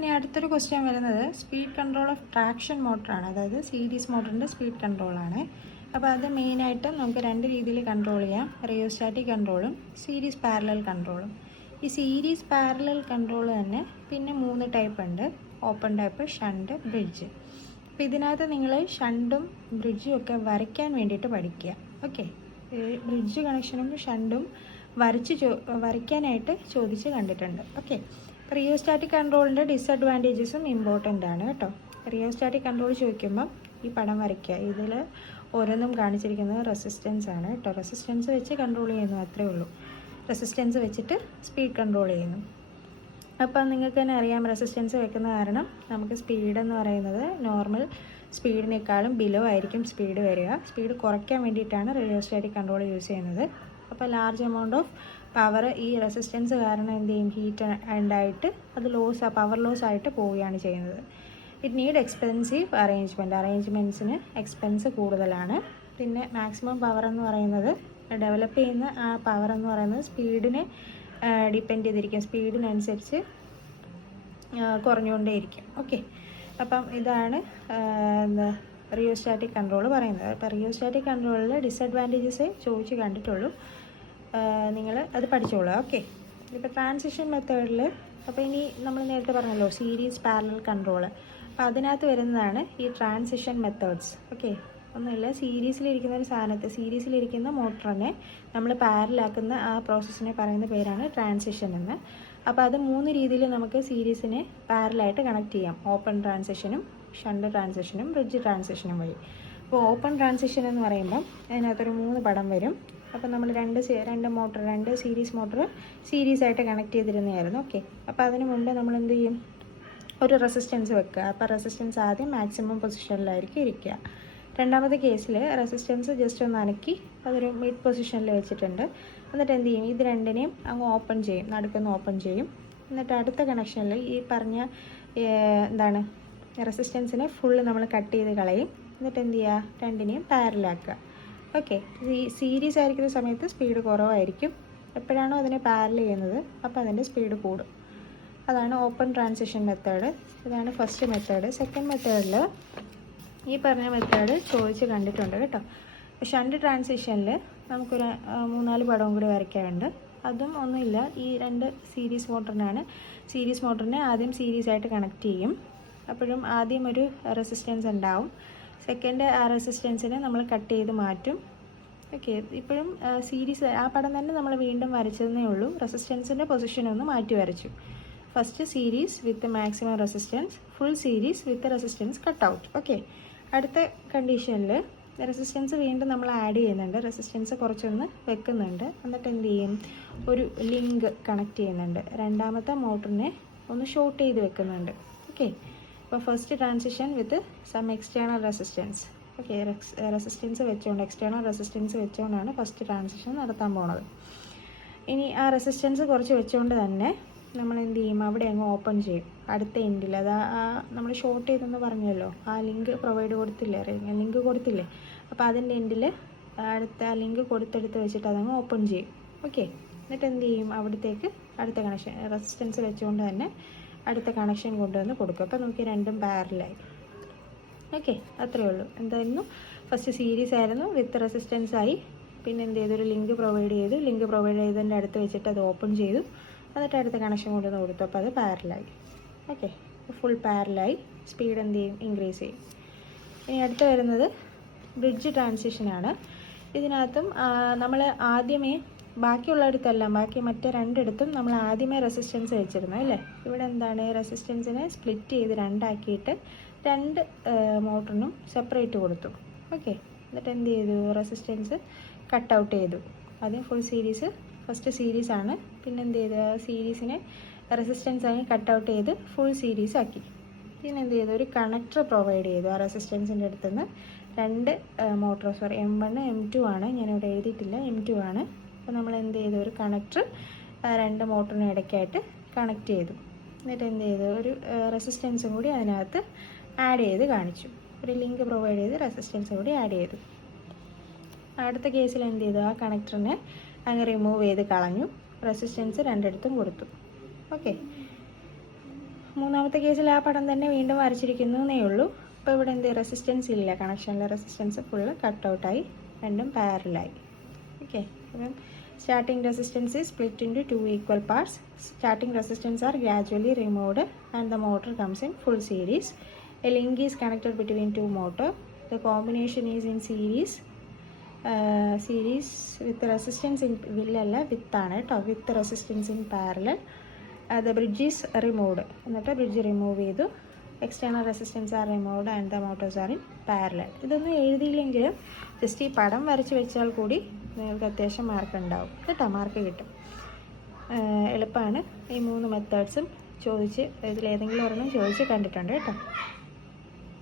ഇനി അടുത്തൊരു ക്വസ്റ്റ്യൻ വരുന്നത് സ്പീഡ് കൺട്രോൾ ഓഫ് ട്രാക്ഷൻ മോട്ടറാണ്, അതായത് സീരീസ് മോട്ടറിൻ്റെ സ്പീഡ് കൺട്രോളാണ്. അപ്പോൾ അത് മെയിനായിട്ടും നമുക്ക് രണ്ട് രീതിയിൽ കൺട്രോൾ ചെയ്യാം, റിയോസ്റ്റാറ്റിക് കൺട്രോളും സീരീസ് പാരലൽ കൺട്രോളും. ഈ സീരീസ് പാരലൽ കൺട്രോൾ തന്നെ പിന്നെ 3 ടൈപ്പ് ഉണ്ട്, ഓപ്പൺ ടൈപ്പ്, ഷണ്ട്, ബ്രിഡ്ജ്. അപ്പോൾ ഇതിനകത്ത് നിങ്ങൾ ഷണ്ടും ബ്രിഡ്ജും ഒക്കെ വരയ്ക്കാൻ വേണ്ടിയിട്ട് പഠിക്കുക. ഓക്കെ, ബ്രിഡ്ജ് കണക്ഷനും ഷണ്ടും വരയ്ക്കാനായിട്ട് ചോദിച്ച് കണ്ടിട്ടുണ്ട്. ഓക്കെ, റിയോസ്റ്റാറ്റിക് കൺട്രോളിൻ്റെ ഡിസഡ്വാൻറ്റേജസും ഇമ്പോർട്ടൻ്റ് ആണ് കേട്ടോ. റിയോസ്റ്റാറ്റിക് കൺട്രോൾ ചോദിക്കുമ്പം ഈ പടം വരയ്ക്കുക. ഇതിൽ ഓരോന്നും കാണിച്ചിരിക്കുന്നത് റെസിസ്റ്റൻസ് ആണ് കേട്ടോ. റെസിസ്റ്റൻസ് വെച്ച് കൺട്രോൾ ചെയ്യുന്നു, അത്രേ ഉള്ളൂ. റെസിസ്റ്റൻസ് വെച്ചിട്ട് സ്പീഡ് കൺട്രോൾ ചെയ്യുന്നു. അപ്പം നിങ്ങൾക്ക് തന്നെ അറിയാം, റെസിസ്റ്റൻസ് വെക്കുന്ന കാരണം നമുക്ക് സ്പീഡെന്ന് പറയുന്നത് നോർമൽ സ്പീഡിനേക്കാളും ബിലോ ആയിരിക്കും സ്പീഡ് വരിക. സ്പീഡ് കുറയ്ക്കാൻ വേണ്ടിയിട്ടാണ് റിയോസ്റ്റാറ്റിക് കൺട്രോൾ യൂസ് ചെയ്യുന്നത്. അപ്പോൾ ലാർജ് എമൗണ്ട് ഓഫ് പവർ ഈ റെസിസ്റ്റൻസ് കാരണം എന്ത് ചെയ്യും, ഹീറ്റ് ഉണ്ടായിട്ട് അത് പവർ ലോസ് ആയിട്ട് പോവുകയാണ് ചെയ്യുന്നത്. ഇറ്റ് നീഡ് എക്സ്പെൻസീവ് അറേഞ്ച്മെൻറ്റ്സിന് എക്സ്പെൻസ് കൂടുതലാണ്. പിന്നെ മാക്സിമം പവർ എന്ന് പറയുന്നത്, ഡെവലപ്പ് ചെയ്യുന്ന ആ പവർ എന്ന് പറയുന്നത് സ്പീഡിനെ ഡിപ്പെൻഡ് ചെയ്തിരിക്കും, സ്പീഡിനനുസരിച്ച് കുറഞ്ഞുകൊണ്ടേയിരിക്കും. ഓക്കെ, അപ്പം ഇതാണ് റിയോസ്റ്റാറ്റിക് കൺട്രോൾ പറയുന്നത്. അപ്പോൾ റിയോസ്റ്റാറ്റിക് കൺട്രോളിൽ ഡിസഡ്വാൻറ്റേജസേ ചോദിച്ച് കണ്ടിട്ടുള്ളൂ, നിങ്ങൾ അത് പഠിച്ചോളൂ. ഓക്കെ, ഇപ്പോൾ ട്രാൻസിഷൻ മെത്തേഡിൽ, അപ്പോൾ ഇനി നമ്മൾ നേരത്തെ പറഞ്ഞല്ലോ സീരീസ് പാരലൽ കൺട്രോൾ, അപ്പോൾ അതിനകത്ത് വരുന്നതാണ് ഈ ട്രാൻസിഷൻ മെത്തേഡ്സ്. ഓക്കെ, ഒന്നുമില്ല, സീരീസിലിരിക്കുന്ന മോട്ടറിനെ നമ്മൾ പാരലാക്കുന്ന ആ പ്രോസസ്സിനെ പറയുന്ന പേരാണ് ട്രാൻസിഷൻ എന്ന്. അപ്പോൾ അത് 3 രീതിയിൽ നമുക്ക് സീരീസിനെ പാരലായിട്ട് കണക്ട് ചെയ്യാം, ഓപ്പൺ ട്രാൻസിഷനും ഷണ്ട് ട്രാൻസിഷനും ബ്രിഡ്ജ് ട്രാൻസിഷനും വഴി. അപ്പോൾ ഓപ്പൺ ട്രാൻസിഷൻ എന്ന് പറയുമ്പം അതിനകത്തൊരു 3 പടം വരും. അപ്പോൾ നമ്മൾ രണ്ട് സീരീസ് മോട്ടർ സീരീസ് ആയിട്ട് കണക്ട് ചെയ്തിരുന്നതായിരുന്നു. ഓക്കെ, അപ്പോൾ അതിന് മുമ്പ് നമ്മൾ എന്ത് ചെയ്യും, ഒരു റെസിസ്റ്റൻസ് വെക്കുക. അപ്പോൾ റെസിസ്റ്റൻസ് ആദ്യം മാക്സിമം പൊസിഷനിലായിരിക്കും ഇരിക്കുക. രണ്ടാമത്തെ കേസിൽ റെസിസ്റ്റൻസ് ജസ്റ്റ് ഒന്ന് അനക്കി അതൊരു മിഡ് പൊസിഷനിൽ വെച്ചിട്ടുണ്ട്. എന്നിട്ട് എന്ത് ചെയ്യും, ഇത് രണ്ടിനെയും അങ്ങ് ഓപ്പൺ ചെയ്യും, നടുക്കൊന്ന് ഓപ്പൺ ചെയ്യും. എന്നിട്ട് അടുത്ത കണക്ഷനിൽ ഈ പറഞ്ഞ റെസിസ്റ്റൻസിനെ ഫുള്ള് നമ്മൾ കട്ട് ചെയ്ത് കളയും. എന്നിട്ട് എന്ത് ചെയ്യുക, രണ്ടിനെയും പാരലാക്കുക. ഓക്കെ, സീരീസ് ആയിരിക്കുന്ന സമയത്ത് സ്പീഡ് കുറവായിരിക്കും, എപ്പോഴാണോ അതിനെ പാരൽ ചെയ്യുന്നത് അപ്പോൾ അതിൻ്റെ സ്പീഡ് കൂടും. അതാണ് ഓപ്പൺ ട്രാൻസിഷൻ മെത്തേഡ്. ഇതാണ് ഫസ്റ്റ് മെത്തേഡ്. സെക്കൻഡ് മെത്തേഡിൽ ഈ പറഞ്ഞ മെത്തേഡ് ചോദിച്ച് കണ്ടിട്ടുണ്ട് കേട്ടോ. ഷണ്ട് ട്രാൻസിഷനിൽ നമുക്കൊരു 3-4 പടവും കൂടി വരയ്ക്കാറുണ്ട്. അതും ഒന്നുമില്ല, ഈ 2 സീരീസ് മോട്ടറിനെ ആദ്യം സീരീസ് ആയിട്ട് കണക്ട് ചെയ്യും. അപ്പോഴും ആദ്യം ഒരു റെസിസ്റ്റൻസ് ഉണ്ടാവും, സെക്കൻഡ് ആ റെസിസ്റ്റൻസിനെ നമ്മൾ കട്ട് ചെയ്ത് മാറ്റും. ഓക്കെ, ഇപ്പോഴും സീരീസ് ആ പടം തന്നെ നമ്മൾ വീണ്ടും വരച്ചതേ ഉള്ളൂ, റെസിസ്റ്റൻസിൻ്റെ പൊസിഷനൊന്ന് മാറ്റി വരച്ചു. ഫസ്റ്റ് സീരീസ് വിത്ത് മാക്സിമം റെസിസ്റ്റൻസ്, ഫുൾ സീരീസ് വിത്ത് റെസിസ്റ്റൻസ് കട്ട് ഔട്ട്. ഓക്കെ, അടുത്ത കണ്ടീഷനിൽ റെസിസ്റ്റൻസ് വീണ്ടും നമ്മൾ ആഡ് ചെയ്യുന്നുണ്ട്, റെസിസ്റ്റൻസ് കുറച്ചൊന്ന് വെക്കുന്നുണ്ട്. എന്നിട്ട് എന്ത് ചെയ്യും, ഒരു ലിങ്ക് കണക്ട് ചെയ്യുന്നുണ്ട്, രണ്ടാമത്തെ മോട്ടറിനെ ഒന്ന് ഷോർട്ട് ചെയ്ത് വെക്കുന്നുണ്ട്. ഓക്കെ, അപ്പോൾ first transition with some external resistance. Okay, external resistance വെച്ചുകൊണ്ടാണ് ഫസ്റ്റ് ട്രാൻസിഷൻ നടത്താൻ പോണത്. ഇനി ആ റെസിസ്റ്റൻസ് കുറച്ച് വെച്ചുകൊണ്ട് തന്നെ നമ്മൾ എന്ത് ചെയ്യും, അവിടെ അങ്ങ് ഓപ്പൺ ചെയ്യും അടുത്ത എൻഡിൽ. അത് നമ്മൾ ഷോർട്ട് ചെയ്തെന്ന് പറഞ്ഞല്ലോ, ആ ലിങ്ക് കൊടുത്തില്ലേ, അപ്പോൾ അതിൻ്റെ എൻഡിൽ അടുത്ത ലിങ്ക് കൊടുത്തെടുത്ത് വെച്ചിട്ട് അതങ്ങ് ഓപ്പൺ ചെയ്യും. ഓക്കെ, എന്നിട്ട് എന്ത് ചെയ്യും, അവിടത്തേക്ക് അടുത്ത കണക്ഷൻ റെസിസ്റ്റൻസ് വെച്ചുകൊണ്ട് തന്നെ അടുത്ത കണക്ഷൻ കൊണ്ടുവന്ന് കൊടുക്കും. അപ്പോൾ നമുക്ക് രണ്ടും പാരലായി. ഓക്കെ, അത്രയേ ഉള്ളൂ. എന്തായിരുന്നു, ഫസ്റ്റ് സീരീസ് ആയിരുന്നു, വിത്ത് റെസിസ്റ്റൻസ് ആയി. പിന്നെ എന്ത് ചെയ്തു, ഒരു ലിങ്ക് പ്രൊവൈഡ് ചെയ്തതിൻ്റെ അടുത്ത് വെച്ചിട്ട് അത് ഓപ്പൺ ചെയ്തു. എന്നിട്ട് അടുത്ത കണക്ഷൻ കൊണ്ടുവന്ന് കൊടുത്തു, അപ്പോൾ അത് പാരലായി. ഓക്കെ, ഫുൾ പാരലായി, സ്പീഡ് എന്ത് ചെയ്യും, ഇൻക്രീസ് ചെയ്യും. ഇനി അടുത്ത് വരുന്നത് ബ്രിഡ്ജ് ട്രാൻസിഷനാണ്. ഇതിനകത്തും നമ്മൾ ആദ്യമേ ബാക്കിയുള്ളിടത്തെല്ലാം, മറ്റേ 2 നമ്മൾ ആദ്യമേ റെസിസ്റ്റൻസ് വെച്ചിരുന്നു അല്ലേ. ഇവിടെ എന്താണ്, റെസിസ്റ്റൻസിനെ സ്പ്ലിറ്റ് ചെയ്ത് 2 ആക്കിയിട്ട് 2 മോട്ടറിനും സെപ്പറേറ്റ് കൊടുത്തു. ഓക്കെ, എന്നിട്ട് എന്ത് ചെയ്തു, റെസിസ്റ്റൻസ് കട്ട് ഔട്ട് ചെയ്തു. ആദ്യം ഫസ്റ്റ് സീരീസ് ആണ്, പിന്നെ എന്ത് ചെയ്തു, സീരീസിനെ റെസിസ്റ്റൻസ് ആയി കട്ട് ഔട്ട് ചെയ്ത് ഫുൾ സീരീസ് ആക്കി. പിന്നെ എന്ത് ചെയ്തു, ഒരു കണക്ടർ പ്രൊവൈഡ് ചെയ്തു. ആ റെസിസ്റ്റൻസിൻ്റെ അടുത്തുനിന്ന് 2 M1 M2 ആണ്, ഞാനിവിടെ എഴുതിയിട്ടില്ല, M2 ആണ്. അപ്പോൾ നമ്മൾ എന്ത് ചെയ്തു, ഒരു കണക്ടർ 2 മോട്ടറിന് ഇടയ്ക്കായിട്ട് കണക്ട് ചെയ്തു. എന്നിട്ട് എന്ത് ചെയ്തു, ഒരു റെസിസ്റ്റൻസും കൂടി അതിനകത്ത് ആഡ് ചെയ്ത് കാണിച്ചു. ഒരു ലിങ്ക് പ്രൊവൈഡ് ചെയ്ത് റെസിസ്റ്റൻസ് കൂടി ആഡ് ചെയ്തു. അടുത്ത കേസിൽ എന്ത് ചെയ്തു, ആ കണക്ടറിനെ അങ്ങ് റിമൂവ് ചെയ്ത് കളഞ്ഞു, റെസിസ്റ്റൻസ് 2 കൊടുത്തു. ഓക്കെ, മൂന്നാമത്തെ കേസിൽ ആ പടം തന്നെ വീണ്ടും വരച്ചിരിക്കുന്നേ ഉള്ളൂ. അപ്പോൾ ഇവിടെ എന്ത് റെസിസ്റ്റൻസ് ഇല്ല, കണക്ഷനിലെ റെസിസ്റ്റൻസ് ഫുള്ള് കട്ടൗട്ടായി, രണ്ടും പാരലായി. ഓക്കെ, അപ്പം starting resistance is split into two equal parts. Starting resistance are gradually removed and the motor comes in full series. A link is connected between two motor. The combination is in series with resistance in വില്ലല്ല വിത്താണ് കേട്ടോ, വിത്ത് resistance in parallel. The bridge is removed. എന്നിട്ട് bridge remove ചെയ്തു, external resistance are removed and the Motors are in parallel. ഇതൊന്നും എഴുതിയില്ലെങ്കിലും just ഈ പടം വരച്ച് വെച്ചാൽ കൂടി നിങ്ങൾക്ക് അത്യാവശ്യം മാർക്ക് ഉണ്ടാവും കേട്ടോ, മാർക്ക് കിട്ടും. എളുപ്പമാണ്. ഈ 3 മെത്തേഡ്സും ചോദിച്ച് ഇതിലേതെങ്കിലും ഒരെണ്ണം ചോദിച്ച് കണ്ടിട്ടുണ്ട് കേട്ടോ.